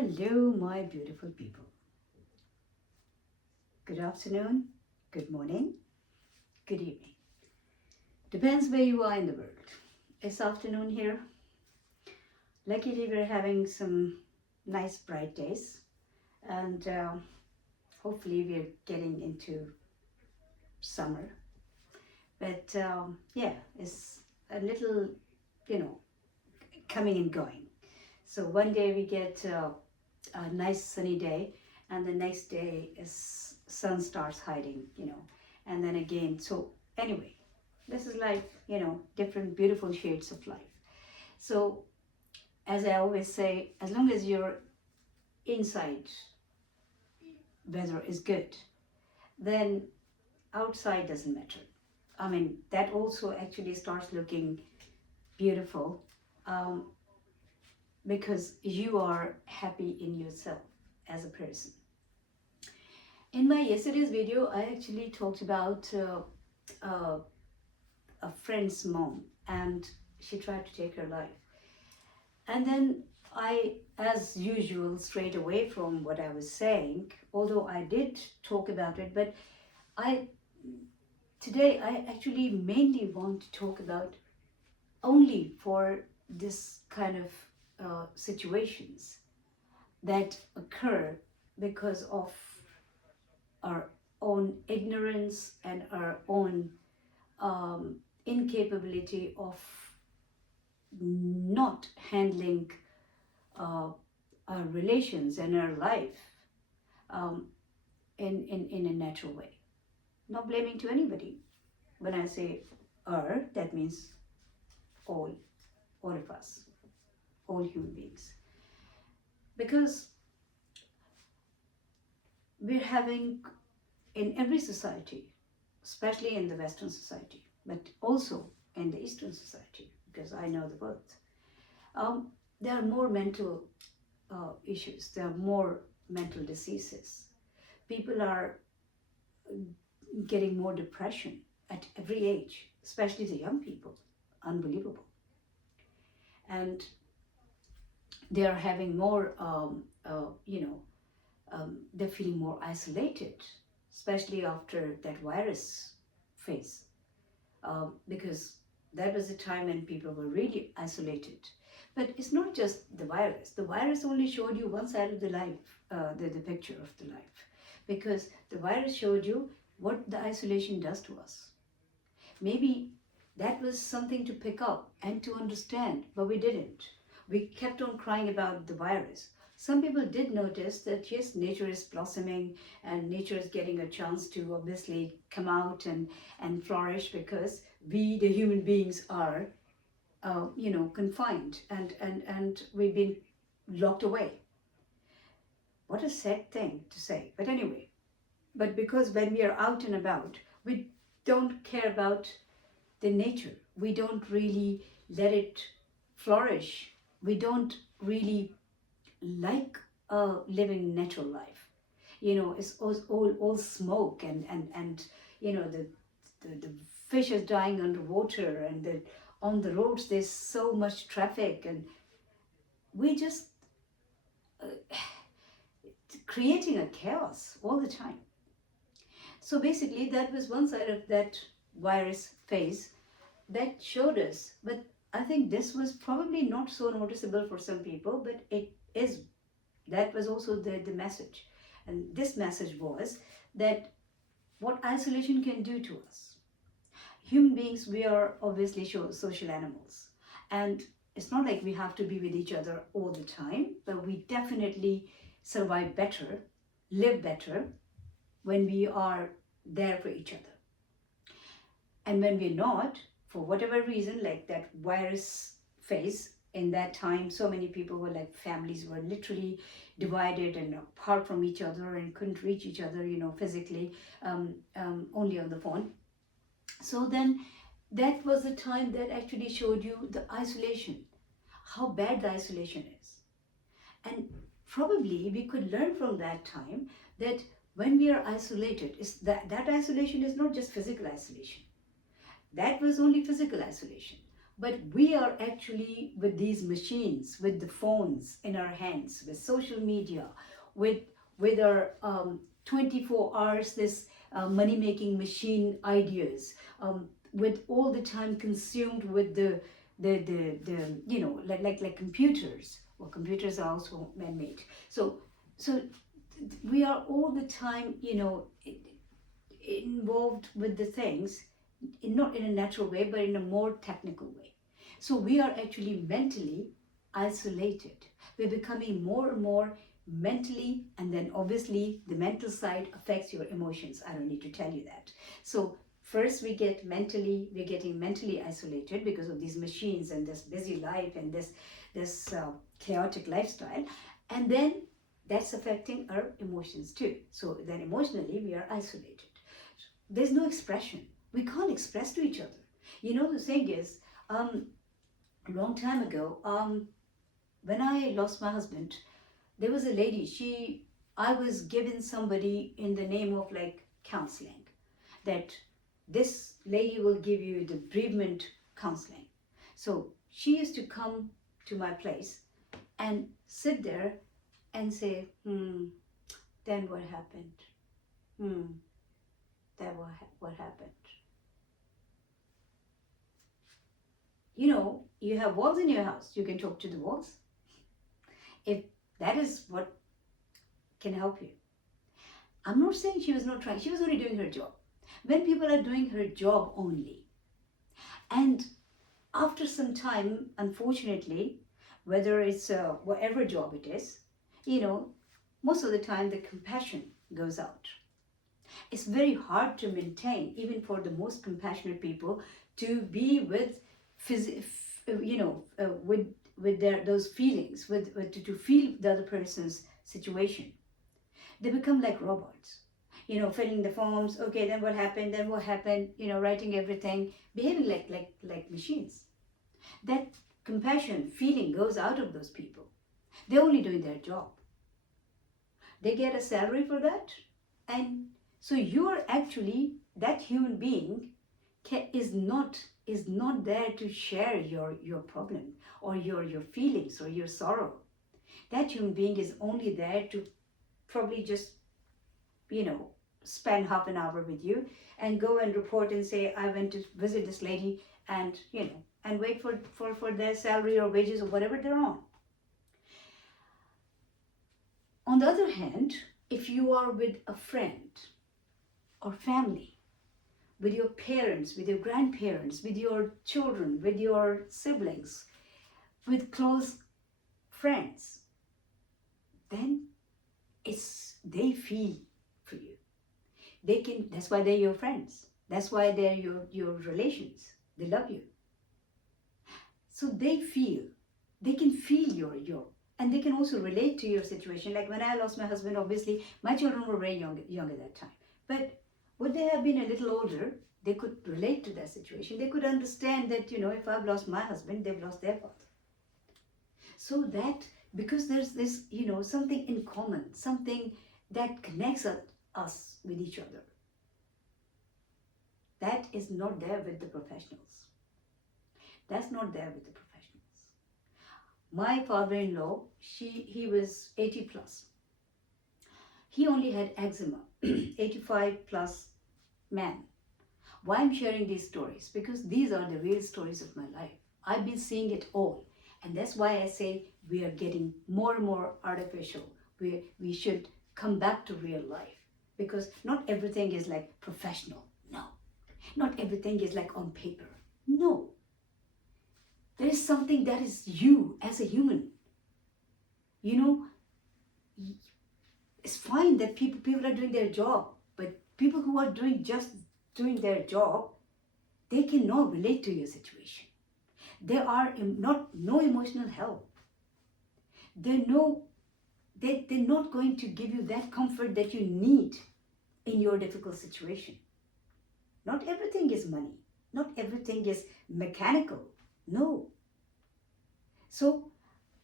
Hello, my beautiful people. Good afternoon, good morning, good evening. Depends where you are in the world. It's afternoon here. Luckily, we're having some nice bright days, and hopefully, we're getting into summer. But yeah, it's a little, you know, coming and going. So one day we get a nice sunny day, and the next day is sun starts hiding, and then again. So anyway, this is like different beautiful shades of life. So as I always say, as long as your inside weather is good, then outside doesn't matter. I mean, that also actually starts looking beautiful, um, because you are happy in yourself as a person. In my yesterday's video, I actually talked about uh, a friend's mom, and she tried to take her life. And then I, as usual, strayed away from what I was saying, although I did talk about it. But I today I actually mainly want to talk about only for this kind of situations that occur because of our own ignorance and our own incapability of not handling uh, our relations and our life um, in a natural way. Not blaming to anybody. When I say our, that means all, all of us, all human beings. Because we're having in every society, especially in the Western society, but also in the Eastern society, because I know the both, there are more mental issues, there are more mental diseases. People are getting more depression at every age, especially the young people. Unbelievable. And they are having more, they're feeling more isolated, especially after that virus phase, because that was a time when people were really isolated. But it's not just the virus. The virus only showed you one side of the life, the picture of the life, because the virus showed you what the isolation does to us. Maybe that was something to pick up and to understand, but we didn't. We kept on crying about the virus. Some people did notice that yes, nature is blossoming and nature is getting a chance to obviously come out and flourish, because we, the human beings, are, confined and we've been locked away. What a sad thing to say. But anyway, but because when we are out and about, we don't care about the nature. We don't really let it flourish. We don't really like living natural life. It's all smoke and the fish is dying underwater, and on the roads there's so much traffic, and we just uh, creating a chaos all the time. So basically, that was one side of that virus phase that showed us. But I think this was probably not so noticeable for some people, but it is. That was also the message. And this message was that what isolation can do to us. Human beings, we are obviously social animals. And it's not like we have to be with each other all the time, but we definitely survive better, live better when we are there for each other. And when we're not, for whatever reason, like that virus phase, in that time, so many people were like, families were literally divided and apart from each other and couldn't reach each other, physically, only on the phone. So then that was the time that actually showed you the isolation, how bad the isolation is. And probably we could learn from that time that when we are isolated, is that isolation is not just physical isolation. That was only physical isolation. But we are actually with these machines, with the phones in our hands, with social media, with our 24 hours this money making machine ideas, with all the time consumed with the like computers. Well, computers are also man-made. So we are all the time involved with the things, not in a natural way, but in a more technical way. So we are actually mentally isolated. We're becoming more and more mentally, and then obviously the mental side affects your emotions. I don't need to tell you that. So first we're getting mentally isolated because of these machines and this busy life and this chaotic lifestyle, and then that's affecting our emotions too. So then emotionally we are isolated. There's no expression. We can't express to each other. The thing is, a long time ago, when I lost my husband, there was a lady. I was given somebody in the name of like counseling, that this lady will give you the bereavement counseling. So she used to come to my place and sit there and say, then what happened? Then what happened? You have walls in your house. You can talk to the walls. If that is what can help you. I'm not saying she was not trying. She was only doing her job. When people are doing her job only, and after some time, unfortunately, whether it's whatever job it is, most of the time the compassion goes out. It's very hard to maintain, even for the most compassionate people, to be with with those feelings, to feel the other person's situation. They become like robots, filling the forms. Okay, then what happened? Then what happened? Writing everything, behaving like machines. That compassion feeling goes out of those people. They're only doing their job. They get a salary for that, and so you're actually that human being is not there to share your problem or your feelings or your sorrow. That human being is only there to probably just spend half an hour with you and go and report and say, I went to visit this lady, and and wait for their salary or wages or whatever they're on. On the other hand, if you are with a friend or family, with your parents, with your grandparents, with your children, with your siblings, with close friends, then they feel for you. That's why they're your friends. That's why they're your relations. They love you. So they can feel your, and they can also relate to your situation. Like when I lost my husband, obviously my children were very young at that time. But would they have been a little older, they could relate to that situation. They could understand that, if I've lost my husband, they've lost their father. So that, because there's this, something in common, something that connects us with each other. That is not there with the professionals. That's not there with the professionals. My father-in-law, he was 80 plus. He only had eczema, 85 plus man. Why I'm sharing these stories? Because these are the real stories of my life. I've been seeing it all. And that's why I say we are getting more and more artificial. We should come back to real life. Because not everything is like professional. No. Not everything is like on paper. No. There is something that is you as a human. It's fine that people are doing their job, but people who are doing their job, they cannot relate to your situation. They are no emotional help. They're not going to give you that comfort that you need in your difficult situation. Not everything is money. Not everything is mechanical. No. So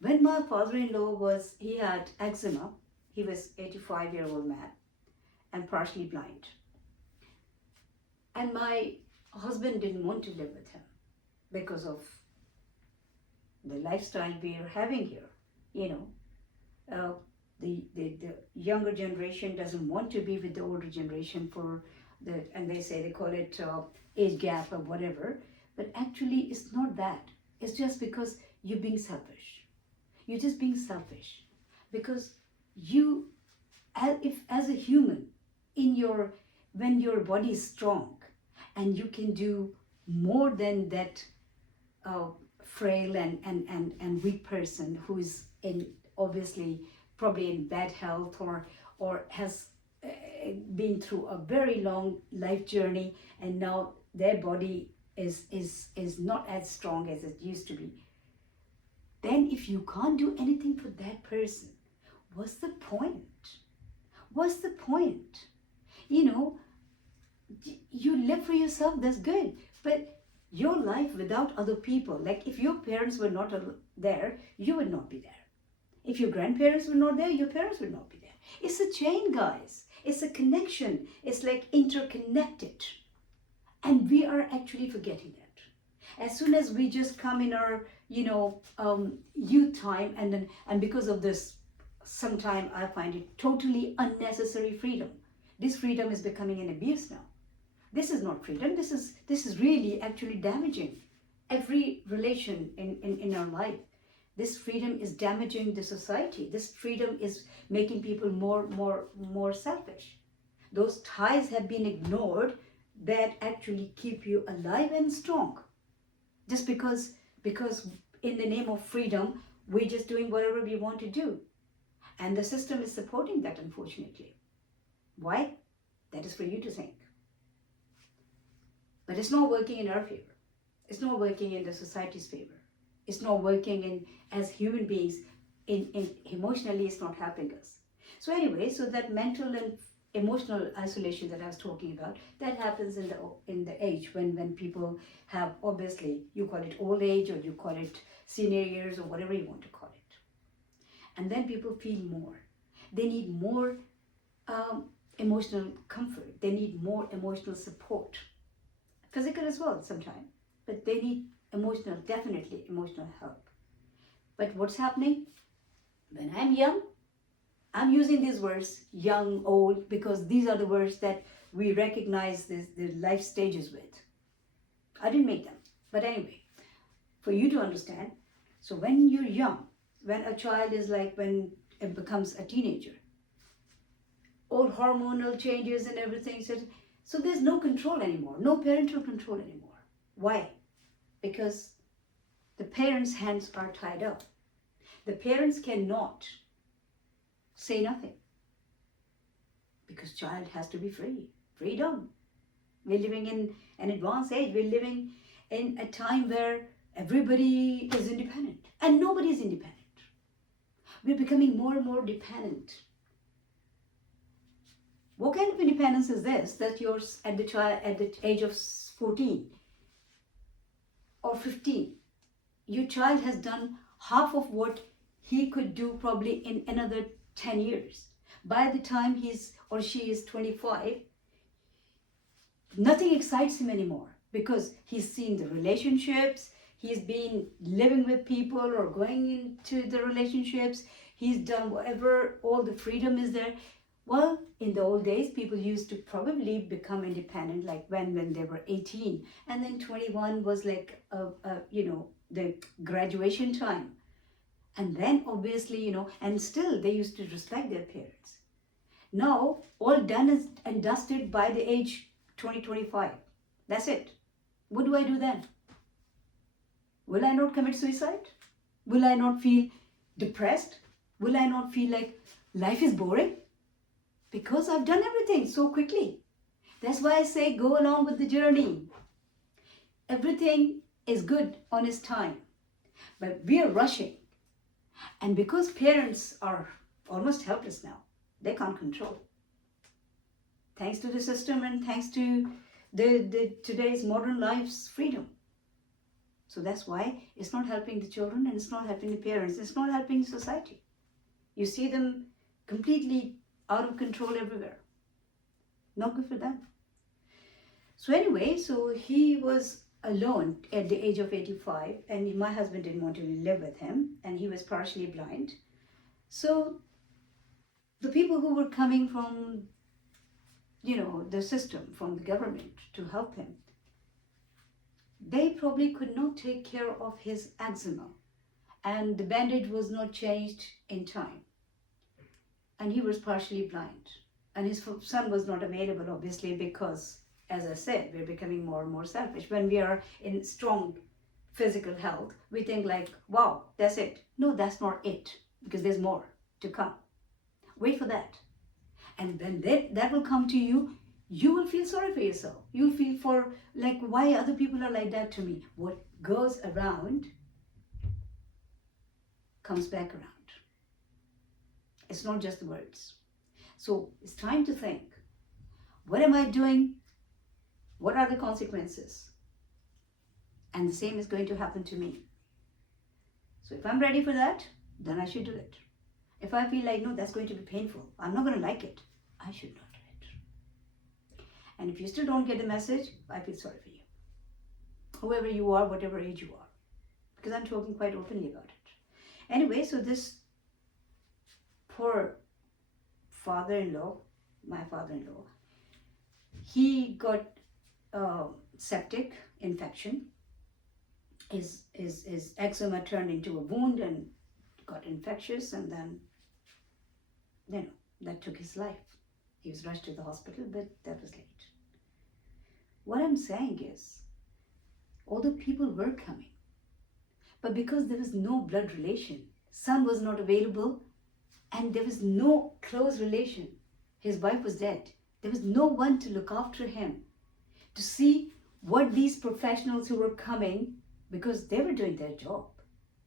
when my father-in-law he had eczema, he was 85-year-old man and partially blind. And my husband didn't want to live with him because of the lifestyle we are having here. You know, the younger generation doesn't want to be with the older generation for and they call it age gap or whatever. But actually, it's not that. It's just because you're being selfish. You're just being selfish because you, if as a human, in your when your body is strong and you can do more than that frail and weak person who is in obviously probably in bad health or has been through a very long life journey and now their body is not as strong as it used to be. Then if you can't do anything for that person, what's the point? What's the point? You know, you live for yourself, that's good, but your life without other people, like if your parents were not there, you would not be there. If your grandparents were not there, your parents would not be there. It's a chain, guys. It's a connection. It's like interconnected. And we are actually forgetting that. As soon as we just come in our, youth time, and because of this, sometimes I find it totally unnecessary freedom. This freedom is becoming an abuse now. This is not freedom. This is really actually damaging every relation in our life. This freedom is damaging the society. This freedom is making people more selfish. Those ties have been ignored that actually keep you alive and strong. Just because in the name of freedom, we're just doing whatever we want to do. And the system is supporting that, unfortunately. Why? That is for you to think. But it's not working in our favor. It's not working in the society's favor. It's not working in as human beings. In emotionally, it's not helping us. So anyway, so that mental and emotional isolation that I was talking about, that happens in the age when people have, obviously, you call it old age or you call it senior years or whatever you want to call it. And then people feel more. They need more emotional comfort. They need more emotional support. Physical as well sometimes, but they need definitely emotional help. But what's happening? When I'm young, I'm using these words, young, old, because these are the words that we recognize the life stages with. I didn't make them. But anyway, for you to understand, so when you're young, when a child is like when it becomes a teenager, all hormonal changes and everything, so there's no control anymore, no parental control anymore. Why? Because the parents' hands are tied up. The parents cannot say nothing because child has to be free. Freedom. We're living in an advanced age. We're living in a time where everybody is independent and nobody is independent. We're becoming more and more dependent. What kind of independence is this that you're at the age of 14 or 15? Your child has done half of what he could do probably in another 10 years. By the time he's or she is 25, nothing excites him anymore because he's seen the relationships, he's been living with people or going into the relationships, he's done whatever, all the freedom is there. Well, in the old days, people used to probably become independent, like when they were 18, and then 21 was like, the graduation time. And then obviously, and still they used to respect their parents. Now, all done and dusted by the age 2025. That's it. What do I do then? Will I not commit suicide? Will I not feel depressed? Will I not feel like life is boring? Because I've done everything so quickly. That's why I say go along with the journey. Everything is good on its time. But we are rushing. And because parents are almost helpless now, they can't control. Thanks to the system and thanks to the today's modern life's freedom. So that's why it's not helping the children and it's not helping the parents. It's not helping society. You see them completely out of control everywhere. Not good for them. So anyway, so he was alone at the age of 85, and my husband didn't want to live with him, and he was partially blind. So the people who were coming from, the system, from the government to help him, they probably could not take care of his eczema, and the bandage was not changed in time, and he was partially blind, and his son was not available, obviously, because, as I said, we're becoming more and more selfish. When we are in strong physical health, we think like, wow, that's it. No, that's not it, because there's more to come. Wait for that. And when that will come to you, you will feel sorry for yourself. You'll feel for like, why other people are like that to me. What goes around comes back around. It's not just the words. So it's time to think, what am I doing? What are the consequences? And the same is going to happen to me. So if I'm ready for that, then I should do it. If I feel like, no, that's going to be painful, I'm not going to like it, I should not do it. And if you still don't get the message, I feel sorry for you. Whoever you are, whatever age you are. Because I'm talking quite openly about it. Anyway, so this poor father-in-law, my father-in-law, he got septic infection. His eczema turned into a wound and got infectious, and then, that took his life. He was rushed to the hospital, but that was late. What I'm saying is, all the people were coming, but because there was no blood relation, son was not available, and there was no close relation. His wife was dead. There was no one to look after him, to see what these professionals who were coming, because they were doing their job.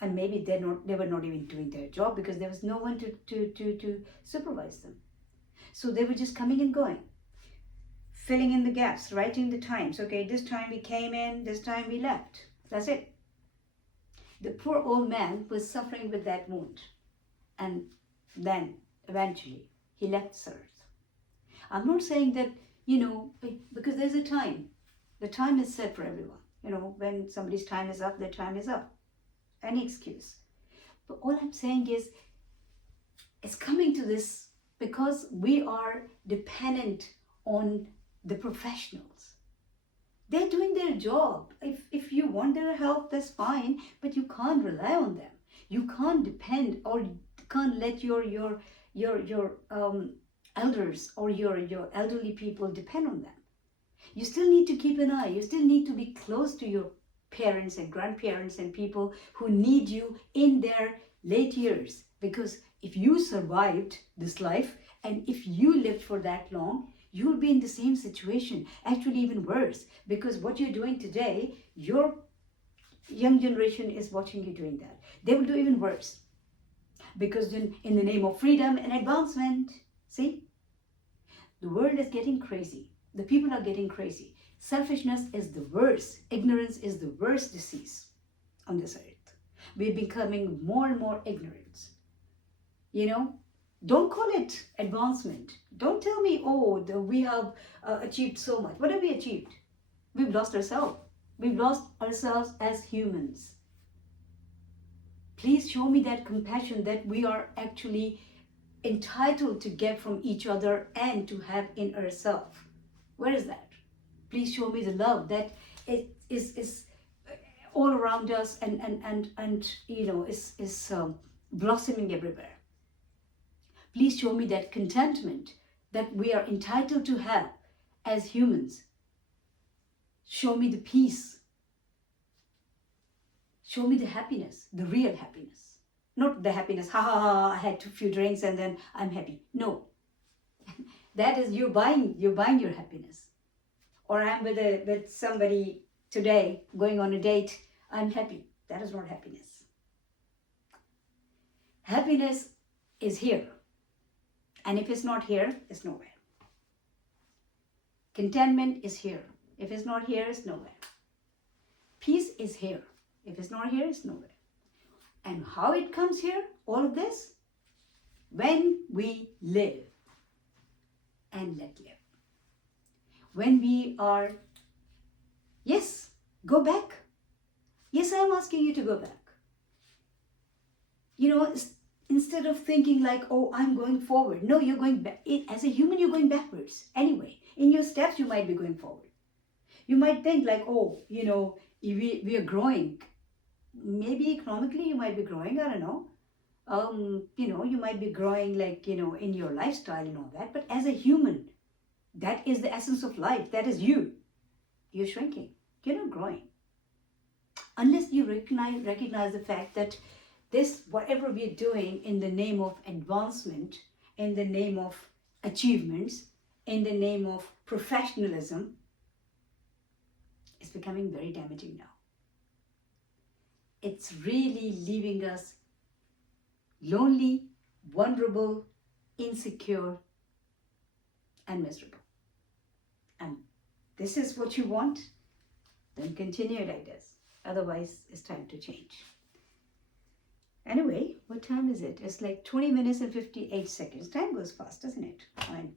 And maybe they were not even doing their job because there was no one to supervise them. So they were just coming and going, filling in the gaps, writing the times. Okay, this time we came in, this time we left. That's it. The poor old man was suffering with that wound. And then, eventually, he left this earth. I'm not saying that, because there's a time. The time is set for everyone. When somebody's time is up, their time is up. Any excuse. But all I'm saying is, it's coming to this because we are dependent on the professionals. They're doing their job. If you want their help, that's fine, but you can't rely on them. You can't depend, or can't let your elders or your elderly people depend on them. You still need to keep an eye. You still need to be close to your parents and grandparents and people who need you in their late years. Because if you survived this life and if you lived for that long, you'll be in the same situation, actually even worse, because what you're doing today, your young generation is watching you doing that. They will do even worse, because in the name of freedom and advancement, see, the world is getting crazy. The people are getting crazy. Selfishness is the worst. Ignorance is the worst disease on this earth. We're becoming more and more ignorant. Don't call it advancement. Don't tell me, we have achieved so much. What have we achieved? We've lost ourselves. We've lost ourselves as humans. Please show me that compassion that we are actually entitled to get from each other and to have in ourselves. Where is that? Please show me the love that it is all around us and is blossoming everywhere. Please show me that contentment that we are entitled to have as humans. Show me the peace. Show me the happiness, the real happiness. Not the happiness, I had a few drinks and then I'm happy. No. That is you're buying your happiness. Or I'm with somebody today, going on a date, I'm happy. That is not happiness. Happiness is here. And if it's not here, it's nowhere. Contentment is here. If it's not here, it's nowhere. Peace is here. If it's not here, it's nowhere. And how it comes here, all of this? When we live and let live. When we are, yes, Go back. Yes, I'm asking you to go back. You know, instead of thinking like, oh, I'm going forward. No, you're going back. As a human, you're going backwards. Anyway, in your steps, you might be going forward. You might think like, oh, you know, we are growing. Maybe economically you might be growing, I don't know. You know, you might be growing like, you know, in your lifestyle and all that. But as a human, that is the essence of life. That is you. You're shrinking. You're not growing. Unless you recognize the fact that this, whatever we're doing in the name of advancement, in the name of achievements, in the name of professionalism, is becoming very damaging now. It's really leaving us lonely, vulnerable, insecure, and miserable. And this is what you want, then continue like this. Otherwise, it's time to change. Anyway, what time is it? It's like 20 minutes and 58 seconds. Time goes fast, doesn't it?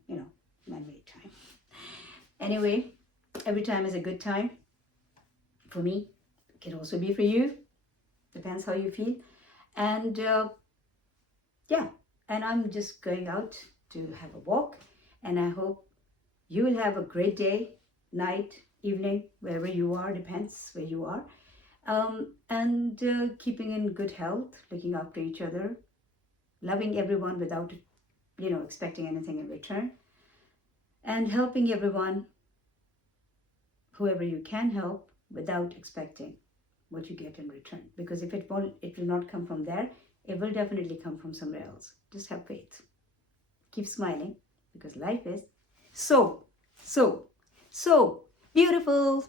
You know, man-made time. Anyway, every time is a good time. For me, it can also be for you. Depends how you feel. And yeah, and I'm just going out to have a walk. And I hope you will have a great day, night, evening, wherever you are, depends where you are. And keeping in good health, looking after each other, loving everyone without, you know, expecting anything in return, and helping everyone, whoever you can help, without expecting what you get in return. Because if it will not come from there, it will definitely come from somewhere else. Just have faith. Keep smiling, because life is so beautiful.